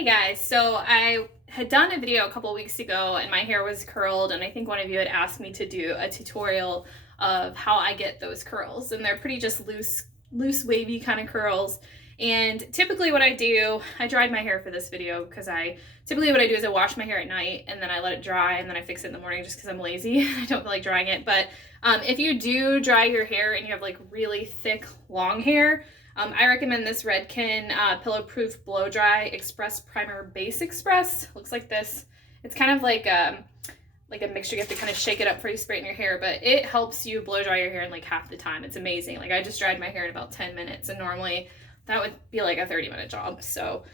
Hey guys, so I had done a video a couple weeks ago and my hair was curled, and I think one of you had asked me to do a tutorial of how I get those curls, and they're pretty just loose wavy kind of curls. And typically what I do, I dried my hair for this video because typically what I do is I wash my hair at night and then I let it dry and then I fix it in the morning just because I'm lazy. I don't feel like drying it. But if you do dry your hair and you have like really thick long hair, I recommend this Redken Pillow Proof Blow Dry Express Primer Base Express. Looks like this. It's kind of like a mixture. You have to kind of shake it up before you spray it in your hair, but it helps you blow dry your hair in like half the time. It's amazing. Like I just dried my hair in about 10 minutes and normally that would be like a 30-minute job. So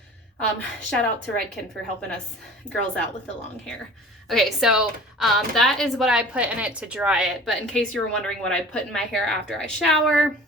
shout out to Redken for helping us girls out with the long hair. Okay, so that is what I put in it to dry it. But in case you were wondering what I put in my hair after I shower,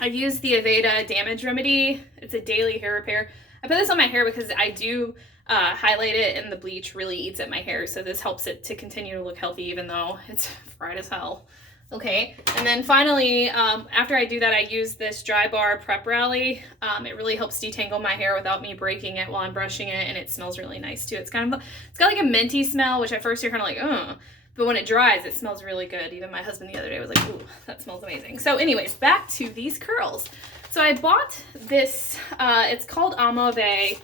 I use the Aveda Damage Remedy. It's a daily hair repair. I put this on my hair because I do highlight it and the bleach really eats at my hair. So this helps it to continue to look healthy even though it's fried as hell. Okay, and then finally, after I do that, I use this Dry Bar Prep Rally. It really helps detangle my hair without me breaking it while I'm brushing it, and it smells really nice too. It's got like a minty smell, which at first you're kind of like, ugh. But when it dries, it smells really good. Even my husband the other day was like, ooh, that smells amazing. So anyways, back to these curls. So I bought this, it's called Amave.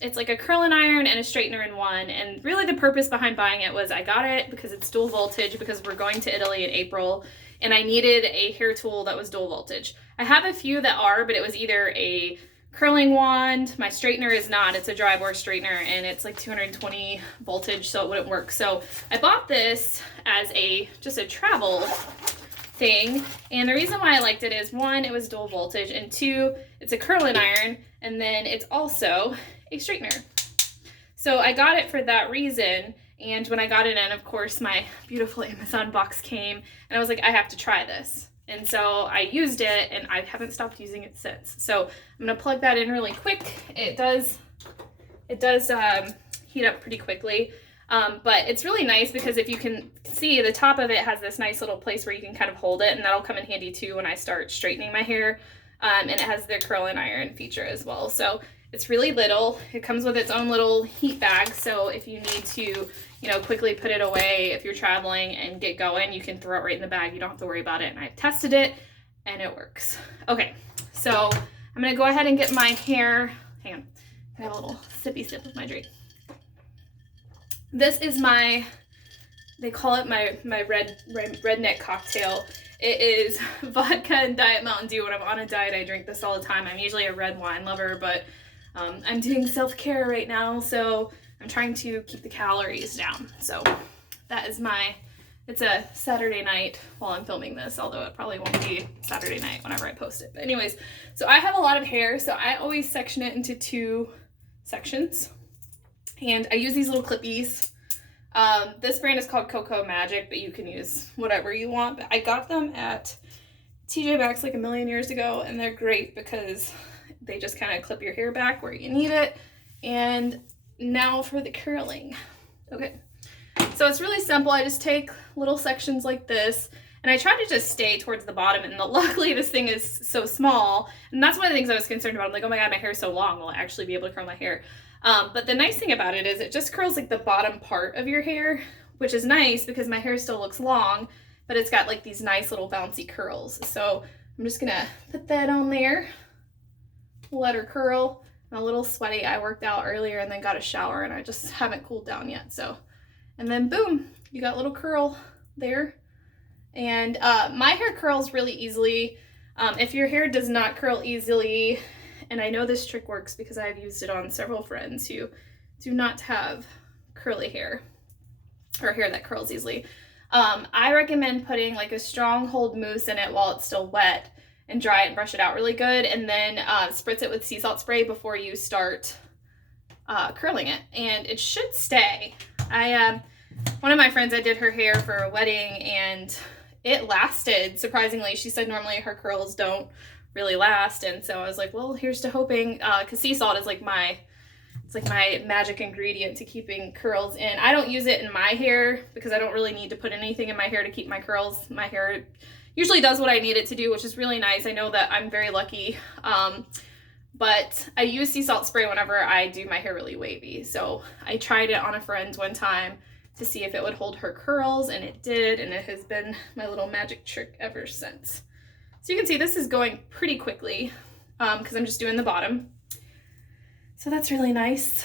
It's like a curling iron and a straightener in one. And really the purpose behind buying it was I got it because it's dual voltage because we're going to Italy in April and I needed a hair tool that was dual voltage. I have a few that are, but it was either a curling wand. My straightener is not. It's a dry bar straightener and it's like 220 voltage, so it wouldn't work. So I bought this as just a travel thing. And the reason why I liked it is one, it was dual voltage, and two, it's a curling iron, and then it's also a straightener. So I got it for that reason. And when I got it in, of course, my beautiful Amazon box came and I was like, I have to try this. And so I used it and I haven't stopped using it since. So I'm gonna plug that in really quick. It does heat up pretty quickly. But it's really nice because if you can see, the top of it has this nice little place where you can kind of hold it, and that'll come in handy too when I start straightening my hair. And it has the curling iron feature as well. So it's really little. It comes with its own little heat bag. So if you need to, quickly put it away if you're traveling and get going, you can throw it right in the bag. You don't have to worry about it. And I've tested it and it works. Okay, so I'm gonna go ahead and get my hair, hang on, I have a little sippy sip of my drink. This is they call it my redneck cocktail. It is vodka and Diet Mountain Dew. When I'm on a diet, I drink this all the time. I'm usually a red wine lover, but I'm doing self-care right now, so I'm trying to keep the calories down. So that is it's a Saturday night while I'm filming this, although it probably won't be Saturday night whenever I post it. But anyways, so I have a lot of hair, so I always section it into 2 sections. And I use these little clippies. This brand is called Cocoa Magic, but you can use whatever you want. But I got them at TJ Maxx like a million years ago, and they're great because they just kind of clip your hair back where you need it. And now for the curling. Okay, so it's really simple. I just take little sections like this, and I try to just stay towards the bottom, and luckily this thing is so small, and that's one of the things I was concerned about. I'm like, oh my god, my hair is so long, will I actually be able to curl my hair? But the nice thing about it is it just curls like the bottom part of your hair, which is nice because my hair still looks long, but it's got like these nice little bouncy curls. So I'm just gonna put that on there, let her curl. I'm a little sweaty. I worked out earlier and then got a shower and I just haven't cooled down yet. So, and then boom, you got a little curl there. And my hair curls really easily. If your hair does not curl easily, and I know this trick works because I've used it on several friends who do not have curly hair or hair that curls easily, I recommend putting like a stronghold mousse in it while it's still wet and dry it and brush it out really good, and then spritz it with sea salt spray before you start curling it, and it should stay. One of my friends, I did her hair for a wedding and it lasted surprisingly. She said normally her curls don't really last, and so I was like, well, here's to hoping, because sea salt is like my magic ingredient to keeping curls in. I don't use it in my hair because I don't really need to put anything in my hair to keep my curls. My hair usually does what I need it to do, which is really nice. I know that I'm very lucky but I use sea salt spray whenever I do my hair really wavy. So I tried it on a friend one time to see if it would hold her curls, and it did, and it has been my little magic trick ever since. So you can see this is going pretty quickly because I'm just doing the bottom. So that's really nice.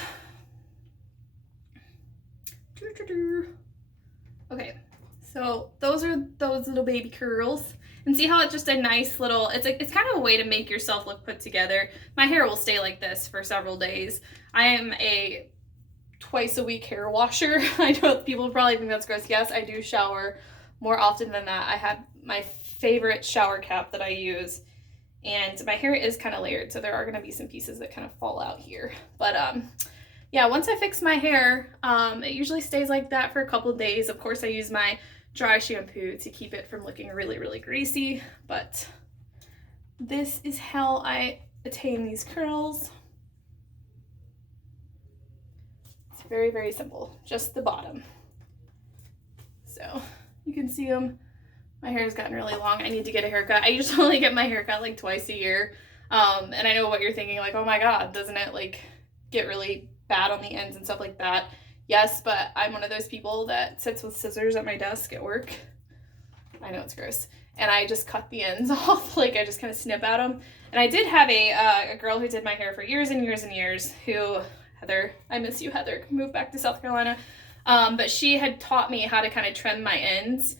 Okay, so those are those little baby curls. And see how it's just a nice little, it's kind of a way to make yourself look put together. My hair will stay like this for several days. I am a twice a week hair washer. I know people probably think that's gross. Yes, I do shower more often than that. I have my favorite shower cap that I use, and my hair is kind of layered, so there are going to be some pieces that kind of fall out here. But yeah, once I fix my hair, it usually stays like that for a couple of days. Of course, I use my dry shampoo to keep it from looking really, really greasy, but this is how I attain these curls. It's very, very simple, just the bottom. So you can see them. My hair has gotten really long. I need to get a haircut. I usually only get my haircut like twice a year. And I know what you're thinking, like, oh my God, doesn't it like get really bad on the ends and stuff like that? Yes, but I'm one of those people that sits with scissors at my desk at work. I know it's gross. And I just cut the ends off. Like I just kind of snip at them. And I did have a girl who did my hair for years and years and years who, Heather, I miss you, Heather, moved back to South Carolina. But she had taught me how to kind of trim my ends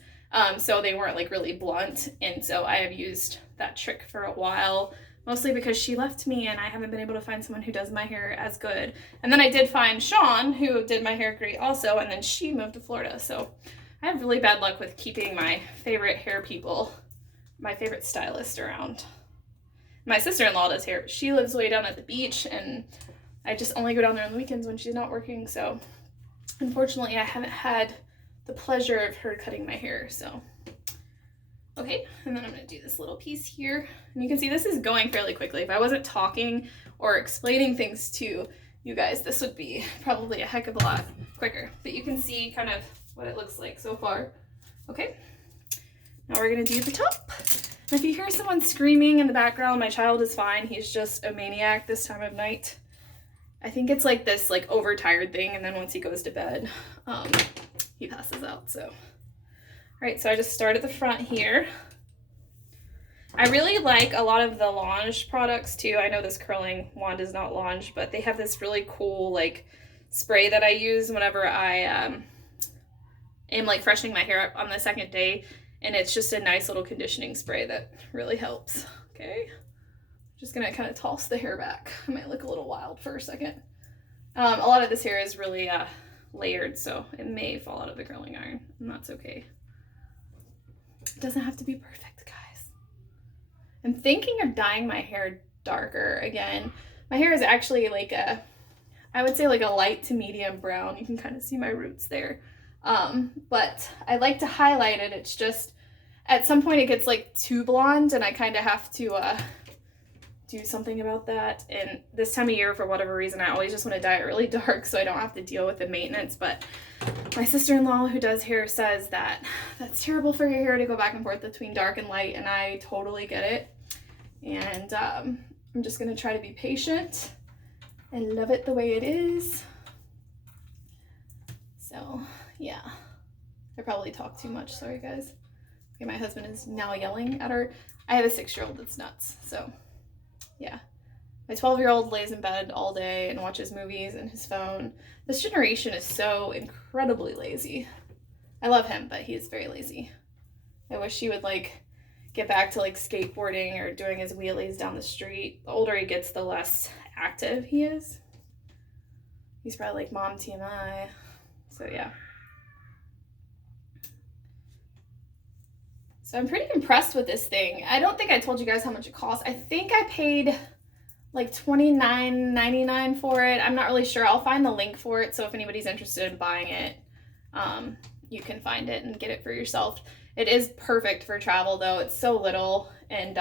so they weren't like really blunt. And so I have used that trick for a while. Mostly because she left me and I haven't been able to find someone who does my hair as good. And then I did find Sean, who did my hair great also, and then she moved to Florida. So I have really bad luck with keeping my favorite hair people, my favorite stylist around. My sister-in-law does hair. She lives way down at the beach, and I just only go down there on the weekends when she's not working. So unfortunately, I haven't had the pleasure of her cutting my hair, so. Okay, and then I'm going to do this little piece here. And you can see this is going fairly quickly. If I wasn't talking or explaining things to you guys, this would be probably a heck of a lot quicker. But you can see kind of what it looks like so far. Okay, now we're going to do the top. And if you hear someone screaming in the background, my child is fine. He's just a maniac this time of night. I think it's like this like overtired thing, and then once he goes to bed, he passes out, so. All right, so I just start at the front here. I really like a lot of the Lange products too. I know this curling wand is not Lange, but they have this really cool like spray that I use whenever I am like freshening my hair up on the second day, and it's just a nice little conditioning spray that really helps. Okay, just gonna kind of toss the hair back. I might look a little wild for a second. A lot of this hair is really layered, so it may fall out of the curling iron, and that's okay. It doesn't have to be perfect, guys. I'm thinking of dyeing my hair darker again. My hair is actually like I would say like a light to medium brown. You can kind of see my roots there. But I like to highlight it. It's just at some point it gets like too blonde, and I kind of have to do something about that. And this time of year, for whatever reason, I always just want to dye it really dark so I don't have to deal with the maintenance. But my sister-in-law who does hair says that that's terrible for your hair to go back and forth between dark and light, and I totally get it. And I'm just gonna try to be patient and love it the way it is. So yeah, I probably talk too much, sorry guys. Okay, my husband is now yelling at her. I have a 6-year-old that's nuts, so yeah. My 12-year-old lays in bed all day and watches movies and his phone. This generation is so incredibly lazy. I love him, but he is very lazy. I wish he would like get back to like skateboarding or doing his wheelies down the street. The older he gets, the less active he is. He's probably like mom TMI. So yeah. So I'm pretty impressed with this thing. I don't think I told you guys how much it costs. I think I paid like $29.99 for it. I'm not really sure. I'll find the link for it, so if anybody's interested in buying it, you can find it and get it for yourself. It is perfect for travel though. It's so little and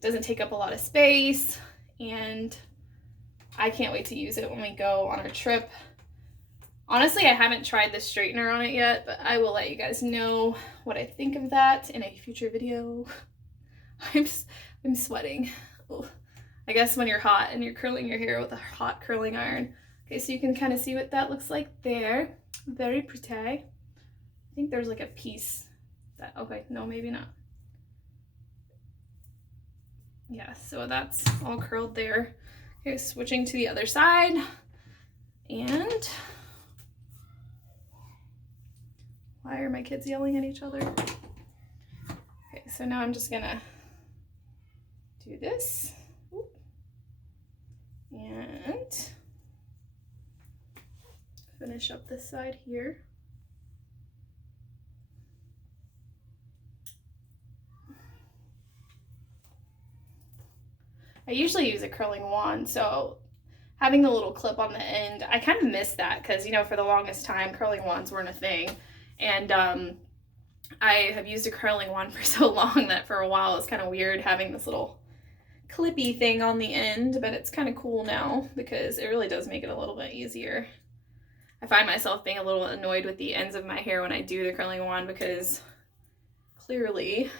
doesn't take up a lot of space, and I can't wait to use it when we go on our trip. Honestly, I haven't tried the straightener on it yet, but I will let you guys know what I think of that in a future video. I'm sweating. Oh, I guess when you're hot and you're curling your hair with a hot curling iron. Okay, so you can kind of see what that looks like there. Very pretty. I think there's like a piece that, okay, no, maybe not. Yeah, so that's all curled there. Okay, switching to the other side. And why are my kids yelling at each other? Okay, so now I'm just gonna do this. And finish up this side here. I usually use a curling wand, so having the little clip on the end, I kind of miss that because, you know, for the longest time, curling wands weren't a thing. And I have used a curling wand for so long that for a while it's kind of weird having this little clippy thing on the end, but it's kind of cool now because it really does make it a little bit easier. I find myself being a little annoyed with the ends of my hair when I do the curling wand because clearly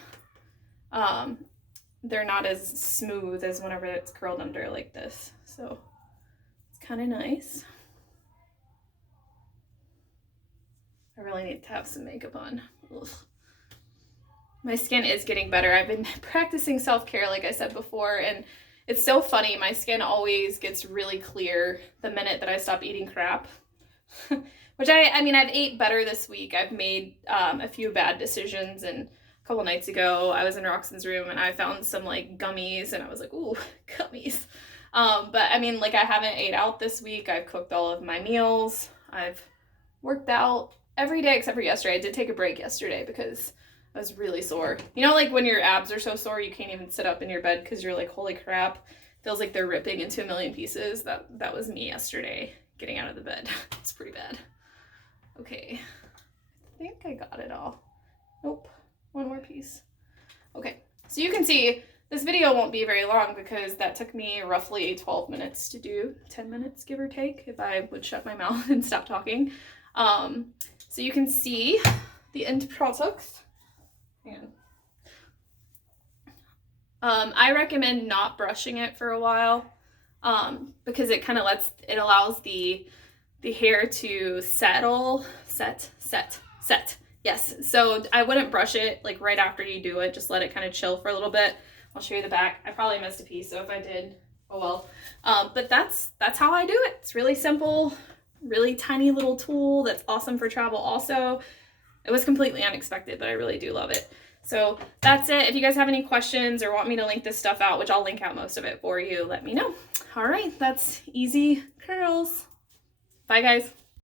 they're not as smooth as whenever it's curled under like this. So it's kind of nice. I really need to have some makeup on. Ugh. My skin is getting better. I've been practicing self-care, like I said before, and it's so funny. My skin always gets really clear the minute that I stop eating crap. Which I mean, I've ate better this week. I've made a few bad decisions, and a couple nights ago, I was in Roxanne's room and I found some like gummies, and I was like, ooh, gummies. But I mean, like I haven't ate out this week. I've cooked all of my meals. I've worked out every day except for yesterday. I did take a break yesterday because I was really sore. You know, like when your abs are so sore you can't even sit up in your bed because you're like, holy crap, feels like they're ripping into a million pieces. That was me yesterday getting out of the bed. It's pretty bad. Okay, I think I got it all. Nope, one more piece. Okay, so you can see this video won't be very long because that took me roughly 12 minutes to do, 10 minutes give or take if I would shut my mouth and stop talking. So you can see the end product. I recommend not brushing it for a while because it kind of allows the hair to settle, set. Yes, so I wouldn't brush it like right after you do it. Just let it kind of chill for a little bit. I'll show you the back. I probably missed a piece, so if I did, oh well. But that's how I do it. It's really simple, really tiny little tool that's awesome for travel also. It was completely unexpected, but I really do love it. So that's it. If you guys have any questions or want me to link this stuff out, which I'll link out most of it for you, let me know. All right, that's easy curls. Bye, guys.